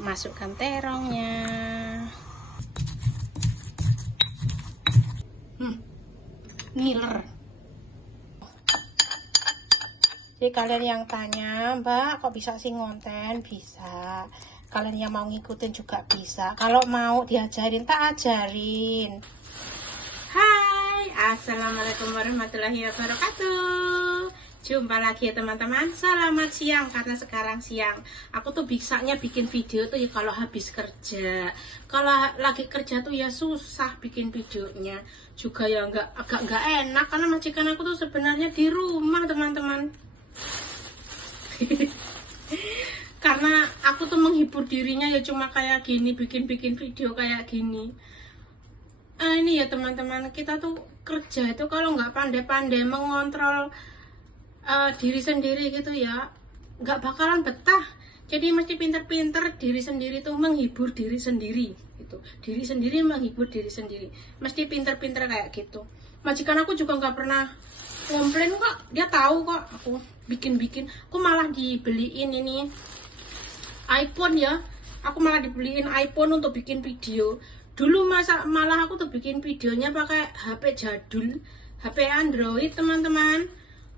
masukkan terongnya. Ngiler. Jadi kalian yang tanya, Mbak kok bisa sih ngonten? Bisa. Kalian yang mau ngikutin juga bisa. Kalau mau diajarin, tak ajarin. Hai, assalamualaikum warahmatullahi wabarakatuh. Jumpa lagi ya teman-teman. Selamat siang, karena sekarang siang. Aku tuh bisanya bikin video tuh ya kalau habis kerja. Kalau lagi kerja tuh ya susah bikin videonya. Juga ya agak nggak enak karena majikan aku tuh sebenarnya di rumah teman-teman. Karena aku tuh menghibur dirinya ya cuma kayak gini, bikin video kayak gini. Ini ya teman-teman, kita tuh kerja itu kalau nggak pandai-pandai mengontrol diri sendiri gitu ya, nggak bakalan betah. Jadi mesti pinter-pinter diri sendiri tuh menghibur diri sendiri gitu. Diri sendiri menghibur diri sendiri, mesti pinter-pinter kayak gitu. Majikan aku juga nggak pernah komplain kok, dia tahu kok aku bikin. Aku malah dibeliin ini iPhone ya, aku malah dibeliin iPhone untuk bikin video. Dulu malah aku tuh bikin videonya pakai HP jadul, HP Android teman-teman.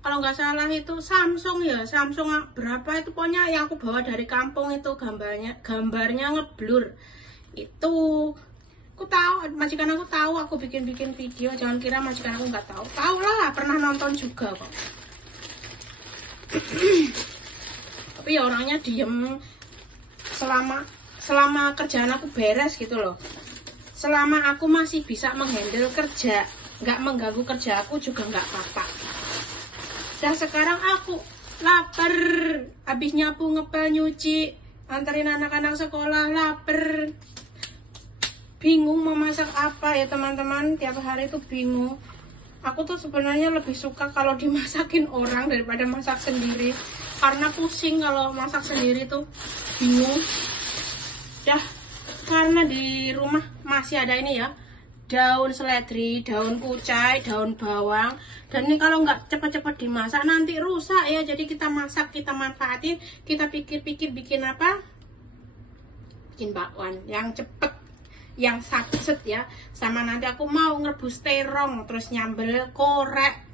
Kalau nggak salah itu Samsung ya, Samsung berapa itu, pokoknya yang aku bawa dari kampung itu gambarnya ngeblur. Itu aku tahu, majikan aku tahu aku bikin video. Jangan kira majikan aku nggak tahu, tahu lah, pernah nonton juga kok. Tapi ya orangnya diem selama kerjaan aku beres gitu loh. Selama aku masih bisa menghandle kerja, nggak mengganggu kerja aku juga nggak apa-apa. Dan sekarang aku lapar, habis nyapu, ngepel, nyuci, anterin anak-anak sekolah, lapar. Bingung mau masak apa ya teman-teman, tiap hari tuh bingung. Aku tuh sebenarnya lebih suka kalau dimasakin orang daripada masak sendiri. Karena pusing kalau masak sendiri tuh, bingung. Dah, karena di rumah masih ada ini ya, daun seledri, daun kucai, daun bawang. Dan ini kalau nggak cepat-cepat dimasak nanti rusak ya. Jadi kita masak, kita manfaatin, kita pikir-pikir bikin apa? Bikin bakwan yang cepet, yang satset ya. Sama nanti aku mau ngerebus terong, terus nyambel korek.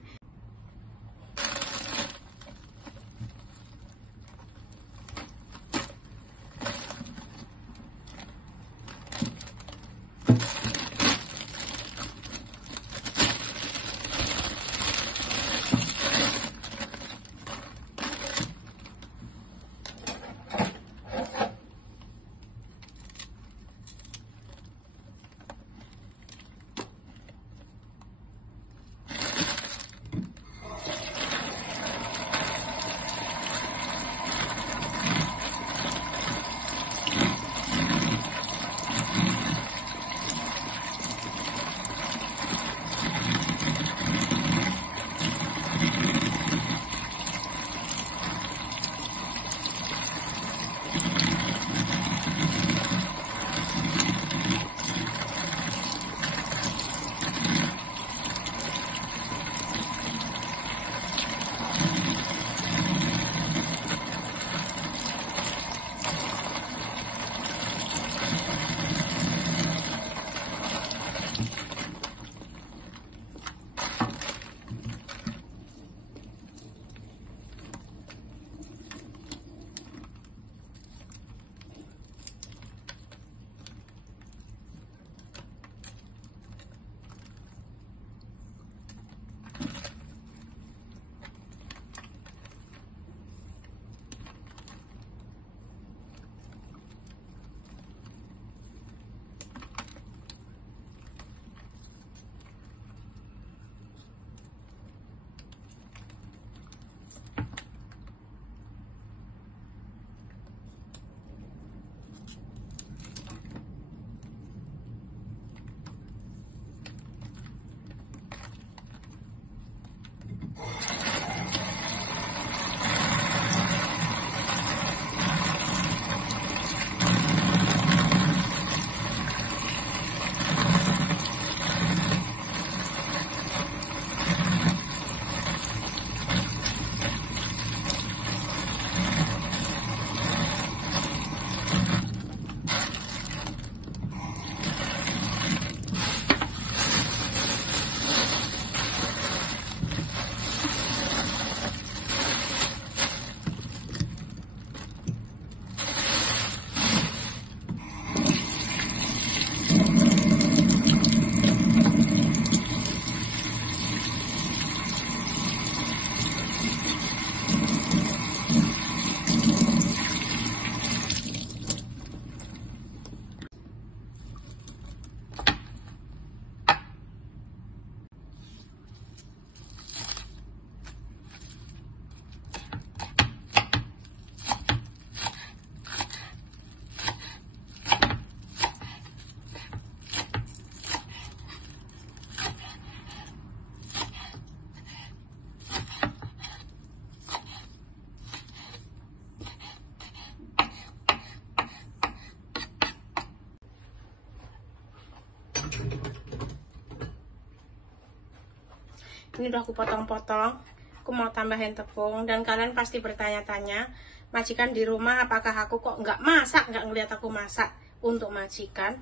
Ini udah aku potong-potong. Aku mau tambahin tepung. Dan kalian pasti bertanya-tanya, majikan di rumah apakah aku kok nggak masak, nggak ngeliat aku masak untuk majikan?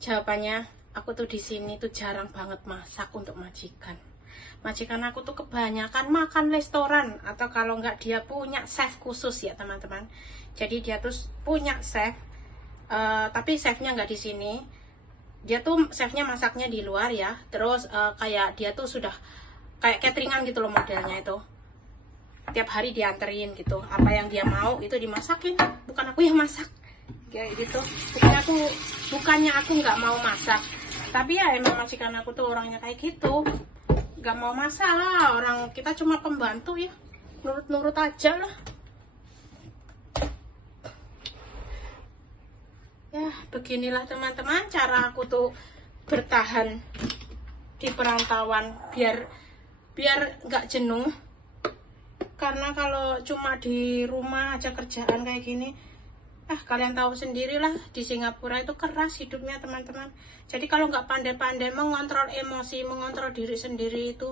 Jawabannya, aku tuh di sini tuh jarang banget masak untuk majikan. Majikan aku tuh kebanyakan makan restoran, atau kalau nggak dia punya chef khusus ya teman-teman. Jadi dia tuh punya chef, tapi chefnya nggak di sini. Dia tuh chefnya masaknya di luar ya. Terus kayak dia tuh sudah kayak cateringan gitu loh modelnya itu. Tiap hari dianterin gitu. Apa yang dia mau itu dimasakin. Bukan aku yang masak. Kayak gitu. Bukannya aku nggak mau masak. Tapi ya emang majikan aku tuh orangnya kayak gitu. Nggak mau masak lah. Orang kita cuma pembantu ya. Nurut-nurut aja lah. Ya beginilah teman-teman cara aku tuh bertahan di perantauan biar nggak jenuh. Karena kalau cuma di rumah aja kerjaan kayak gini, kalian tahu sendirilah di Singapura itu keras hidupnya teman-teman. Jadi kalau nggak pandai-pandai mengontrol emosi, mengontrol diri sendiri itu,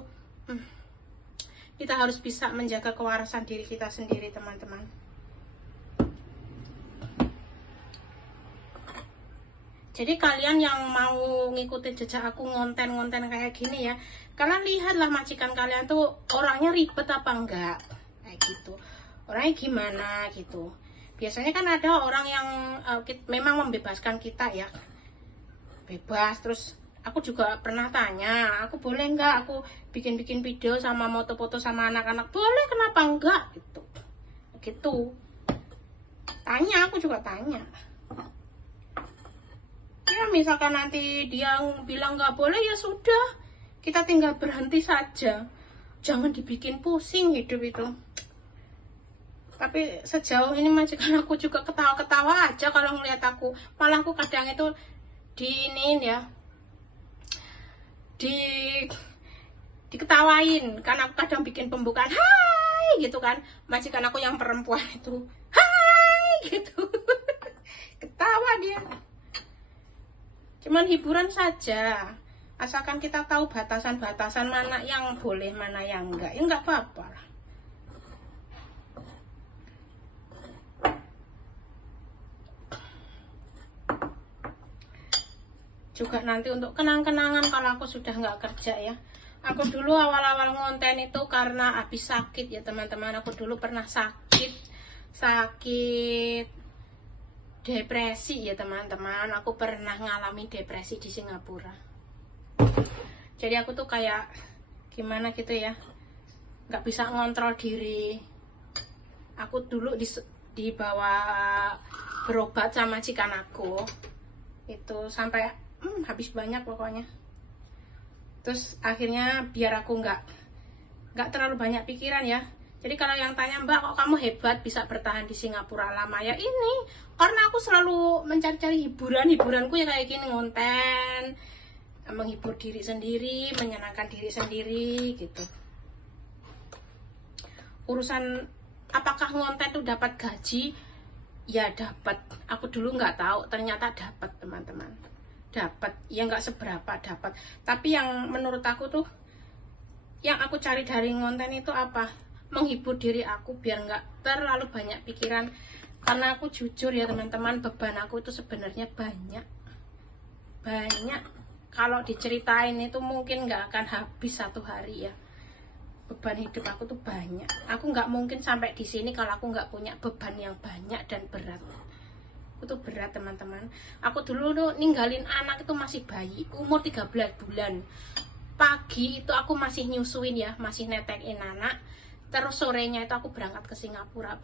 kita harus bisa menjaga kewarasan diri kita sendiri teman-teman. Jadi kalian yang mau ngikutin jejak aku ngonten-ngonten kayak gini ya, kalian lihatlah majikan kalian tuh orangnya ribet apa enggak, kayak gitu. Orangnya gimana gitu. Biasanya kan ada orang yang memang membebaskan kita ya, bebas. Terus aku juga pernah tanya, aku boleh enggak aku bikin-bikin video sama foto-foto sama anak-anak? Boleh, kenapa enggak gitu. Gitu. Tanya, aku juga tanya. Ya misalkan nanti dia bilang nggak boleh, ya sudah, kita tinggal berhenti saja, jangan dibikin pusing hidup itu. Tapi sejauh ini majikan aku juga ketawa-ketawa aja kalau ngeliat aku. Malah aku kadang itu diketawain karena aku kadang bikin pembukaan hai gitu kan. Majikan aku yang perempuan itu hai gitu. Ketawa dia. Cuman hiburan saja, asalkan kita tahu batasan-batasan mana yang boleh, mana yang enggak, ya enggak apa-apa. Juga nanti untuk kenang-kenangan kalau aku sudah nggak kerja ya. Aku dulu awal-awal ngonten itu karena habis sakit ya teman-teman. Aku dulu pernah sakit depresi ya teman-teman. Aku pernah ngalami depresi di Singapura. Jadi aku tuh kayak gimana gitu ya, nggak bisa ngontrol diri. Aku dulu dibawa berobat sama majikan aku itu sampai habis banyak pokoknya. Terus akhirnya biar aku nggak terlalu banyak pikiran ya. Jadi kalau yang tanya, Mbak kok kamu hebat bisa bertahan di Singapura lama, ya ini karena aku selalu mencari-cari hiburanku ya kayak gini, ngonten, menghibur diri sendiri, menyenangkan diri sendiri gitu. Urusan apakah ngonten itu dapat gaji, ya dapat. Aku dulu nggak tahu, ternyata dapat teman-teman, dapat. Ya nggak seberapa dapat, tapi yang menurut aku tuh yang aku cari dari ngonten itu apa? Menghibur diri aku biar nggak terlalu banyak pikiran. Karena aku jujur ya teman-teman, beban aku itu sebenarnya banyak. Kalau diceritain itu mungkin nggak akan habis satu hari ya. Beban hidup aku tuh banyak. Aku nggak mungkin sampai di sini kalau aku nggak punya beban yang banyak dan berat. Itu berat teman-teman. Aku dulu tuh ninggalin anak itu masih bayi, umur 13 bulan. Pagi itu aku masih nyusuin ya, masih netekin anak. Terus sorenya itu aku berangkat ke Singapura.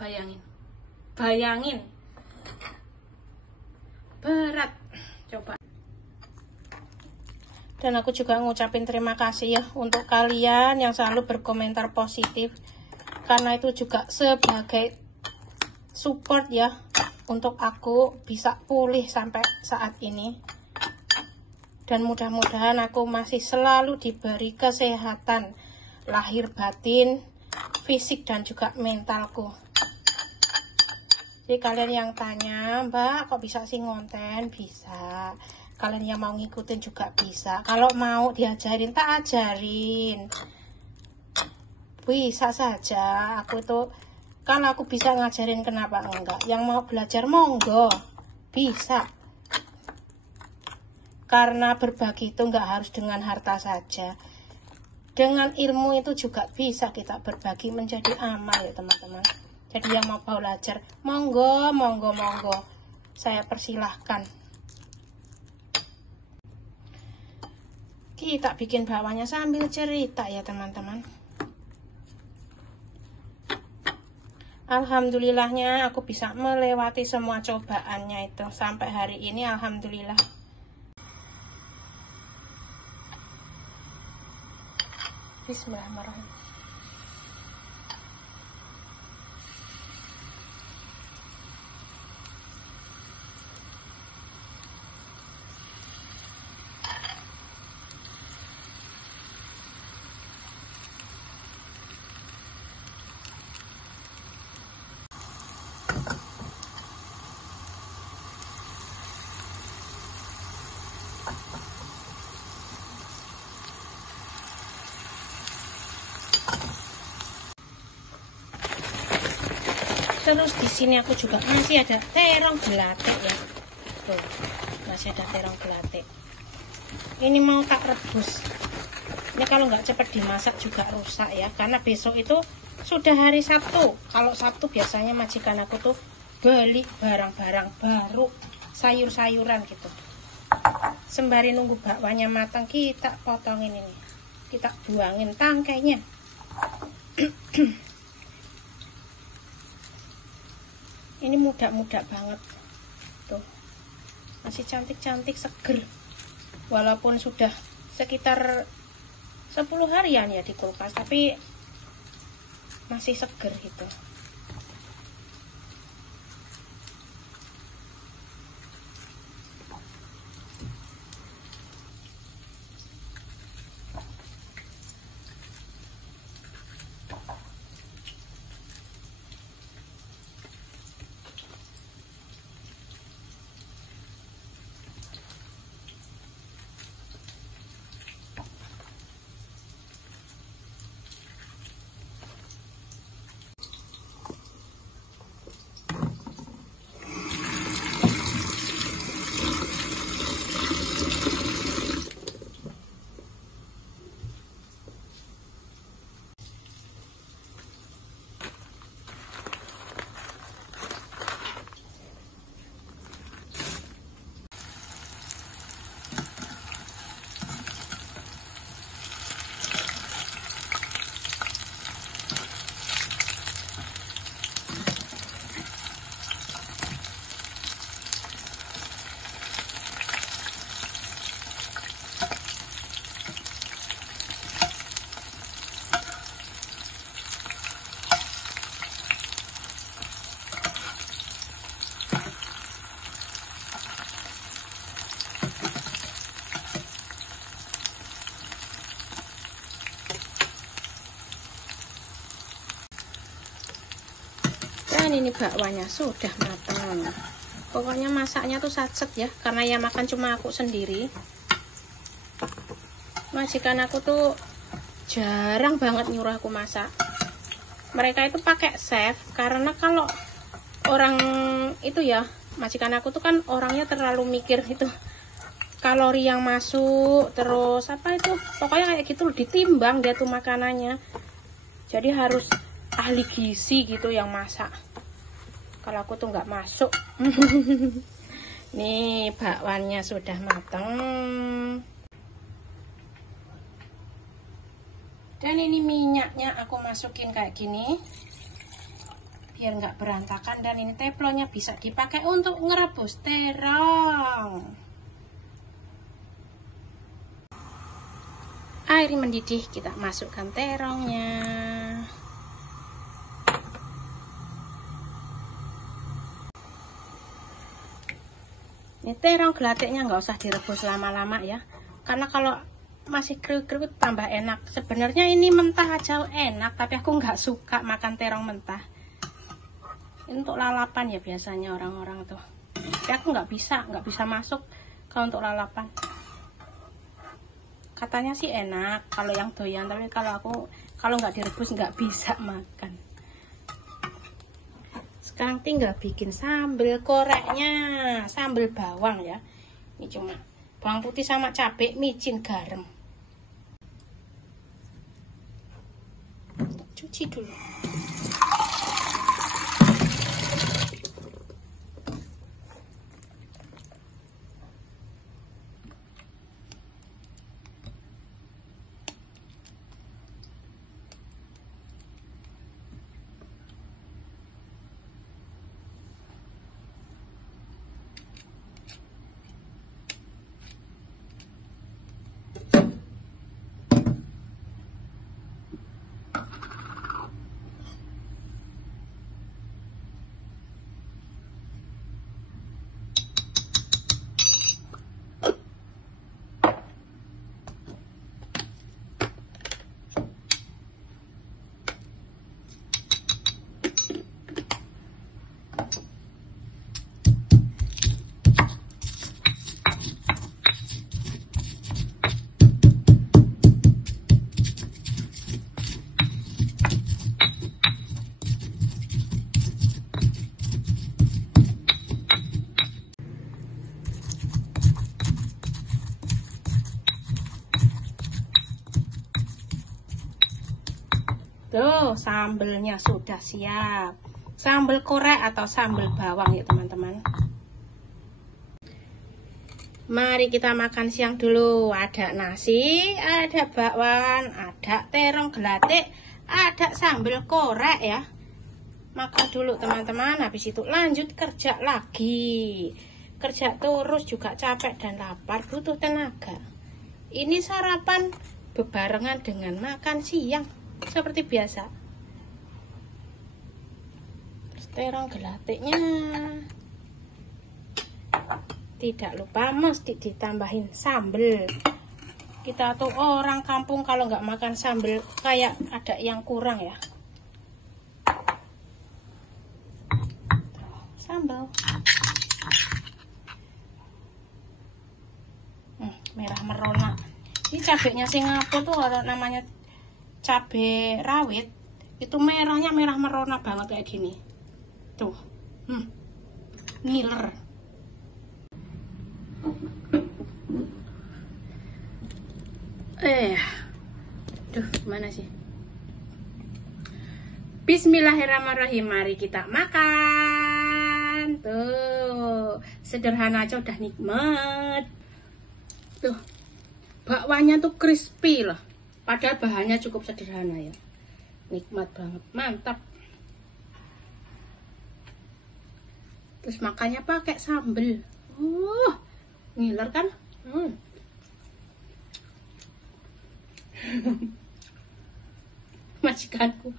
Bayangin berat, coba. Dan aku juga ngucapin terima kasih ya untuk kalian yang selalu berkomentar positif, karena itu juga sebagai support ya untuk aku bisa pulih sampai saat ini. Dan mudah-mudahan aku masih selalu diberi kesehatan lahir batin, fisik dan juga mentalku. Jadi kalian yang tanya, Mbak kok bisa sih ngonten? Bisa. Kalian yang mau ngikutin juga bisa. Kalau mau diajarin, tak ajarin. bisa saja. Aku itu, kalau aku bisa ngajarin kenapa enggak. Yang mau belajar monggo, bisa. Karena berbagi itu enggak harus dengan harta saja. Dengan ilmu itu juga bisa kita berbagi menjadi amal ya teman-teman. Jadi yang mau belajar, monggo, monggo, monggo. Saya persilahkan. Kita bikin bakwannya sambil cerita ya teman-teman. Alhamdulillahnya aku bisa melewati semua cobaannya itu sampai hari ini, alhamdulillah. Bismillahirrahmanirrahim. Terus di sini aku juga masih ada terong gelatik ya. Tuh, masih ada terong gelatik. Ini mau tak rebus. Ini kalau nggak cepat dimasak juga rusak ya, karena besok itu sudah hari Sabtu. Kalau Sabtu biasanya majikan aku tuh beli barang-barang baru, sayur-sayuran gitu. Sembari nunggu bakwannya matang, kita potongin ini. Kita buangin tangkainya. Ini muda-muda banget. Tuh. Masih cantik-cantik, seger. Walaupun sudah sekitar 10 harian ya di kulkas, tapi masih seger gitu. Dan ini bakwannya sudah matang. Pokoknya masaknya tuh sacet ya, karena yang makan cuma aku sendiri. Majikan aku tuh jarang banget nyuruh aku masak. Mereka itu pakai chef, karena kalau orang itu ya, majikan aku tuh kan orangnya terlalu mikir itu kalori yang masuk, terus apa itu, pokoknya kayak gitu, ditimbang dia tuh makanannya. Jadi harus ahli gizi gitu yang masak. Kalau aku tuh nggak masuk. Nih bakwannya sudah matang. Dan ini minyaknya aku masukin kayak gini, biar nggak berantakan. Dan ini teflonnya bisa dipakai untuk ngerebus terong. Air mendidih, kita masukkan terongnya. Ini terong gelatiknya nggak usah direbus lama-lama ya, karena kalau masih kriuk-kriuk tambah enak. Sebenarnya ini mentah aja enak, tapi aku nggak suka makan terong mentah. Ini untuk lalapan ya biasanya orang-orang tuh, tapi aku nggak bisa masuk kalau untuk lalapan. Katanya sih enak kalau yang doyan, tapi kalau Kalau nggak direbus nggak bisa makan. Sekarang tinggal bikin sambal koreknya, sambal bawang ya. Ini cuma bawang putih sama cabai, micin, garam. Cuci dulu. Tuh, sambelnya sudah siap. Sambal korek atau sambal bawang ya teman-teman. Mari kita makan siang dulu. Ada nasi, ada bakwan, ada terong gelatik, ada sambal korek ya. Makan dulu teman-teman, habis itu lanjut kerja lagi. Kerja terus juga capek dan lapar, butuh tenaga. Ini sarapan bebarengan dengan makan siang seperti biasa. Terus terong gelatiknya. Tidak lupa mesti ditambahin sambal. Kita tuh orang kampung kalau nggak makan sambal kayak ada yang kurang ya. Sambal. Merah merona. Ini cabenya Singapura tuh kalau namanya cabai rawit, itu merahnya merah merona banget kayak gini. Tuh. Ngiler. Duh, gimana sih? Bismillahirrahmanirrahim. Mari kita makan. Tuh, sederhana aja udah nikmat. Tuh, bakwanya tuh crispy loh. Padahal bahannya cukup sederhana ya. Nikmat banget, mantap. Terus makannya pakai sambel. Ngiler kan? Majikanku.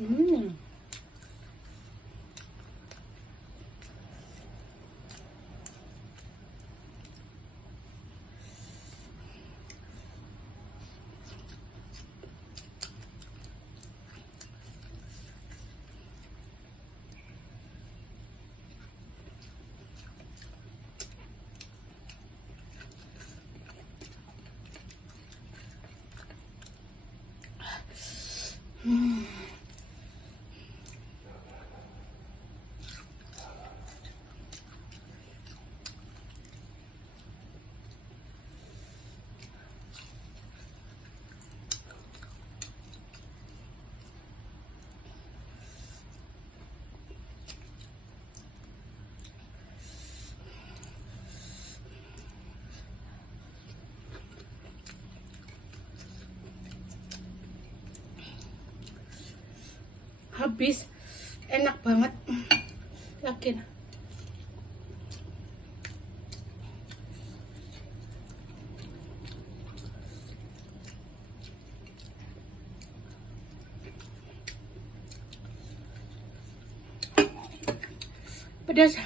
Hmm. Habis, enak banget, yakin. Pedas.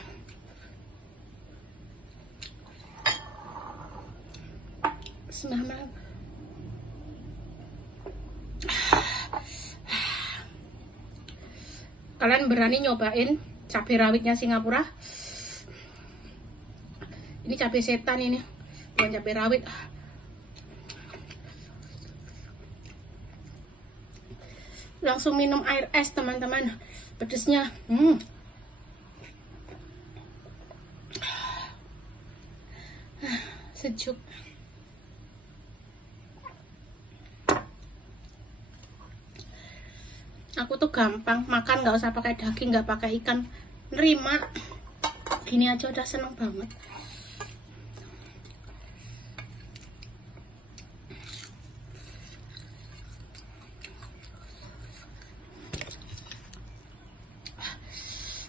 Bismillah. Kalian berani nyobain cabai rawitnya Singapura? Ini cabai setan ini, bukan cabai rawit. Langsung minum air es teman-teman, pedesnya. Sejuk. Aku tuh gampang makan, nggak usah pakai daging, nggak pakai ikan, nerima gini aja udah seneng banget.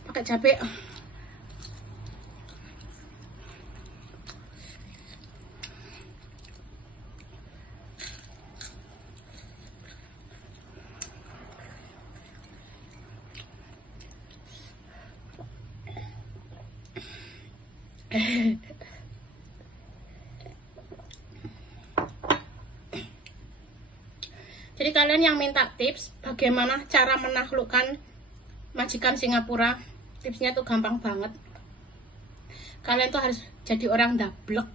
Pakai cabai. Jadi kalian yang minta tips bagaimana cara menaklukkan majikan Singapura, tipsnya tuh gampang banget. Kalian tuh harus jadi orang dablek.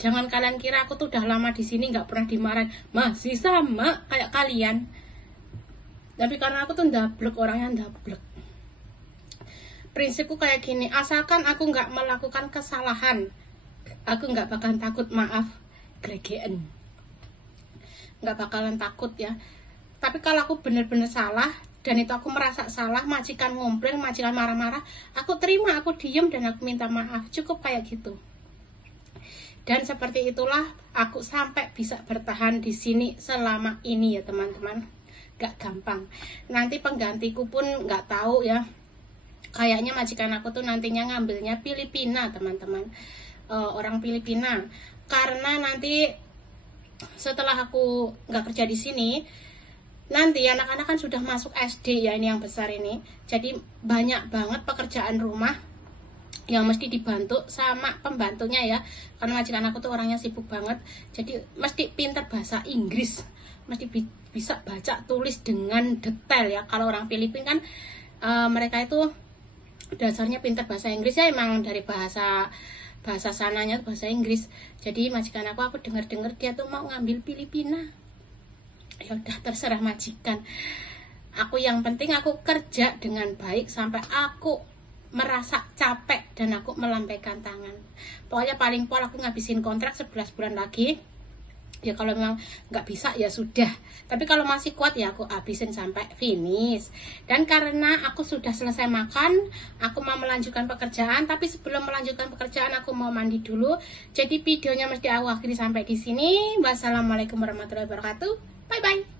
Jangan kalian kira aku tuh udah lama di sini nggak pernah dimarahin, masih sama kayak kalian. Tapi karena aku tuh dablek, orangnya dablek. Prinsipku kayak gini, asalkan aku nggak melakukan kesalahan, aku nggak bakalan takut maaf gregean, nggak bakalan takut ya. Tapi kalau aku bener-bener salah dan itu aku merasa salah, majikan ngomplain, majikan marah-marah, aku terima, aku diem dan aku minta maaf, cukup kayak gitu. Dan seperti itulah aku sampai bisa bertahan di sini selama ini ya teman-teman. Gak gampang. Nanti penggantiku pun nggak tahu ya. Kayaknya majikan aku tuh nantinya ngambilnya Filipina teman-teman, orang Filipina. Karena nanti setelah aku nggak kerja di sini, nanti anak-anak kan sudah masuk SD ya, ini yang besar ini. Jadi banyak banget pekerjaan rumah yang mesti dibantu sama pembantunya ya. Karena majikan aku tuh orangnya sibuk banget. Jadi mesti pintar bahasa Inggris, mesti bisa baca tulis dengan detail ya. Kalau orang Filipina kan mereka itu dasarnya pintar bahasa Inggris ya, emang dari bahasa sananya bahasa Inggris. Jadi majikan aku dengar dia tuh mau ngambil Filipina. Ya udah terserah majikan. Aku yang penting aku kerja dengan baik sampai aku merasa capek dan aku melambaikan tangan. Pokoknya paling pol aku ngabisin kontrak 11 bulan lagi. Ya kalau memang nggak bisa ya sudah, tapi kalau masih kuat ya aku habisin sampai finish. Dan karena aku sudah selesai makan, aku mau melanjutkan pekerjaan. Tapi sebelum melanjutkan pekerjaan aku mau mandi dulu. Jadi videonya mesti aku akhiri sampai di sini. Wassalamualaikum warahmatullahi wabarakatuh. Bye bye.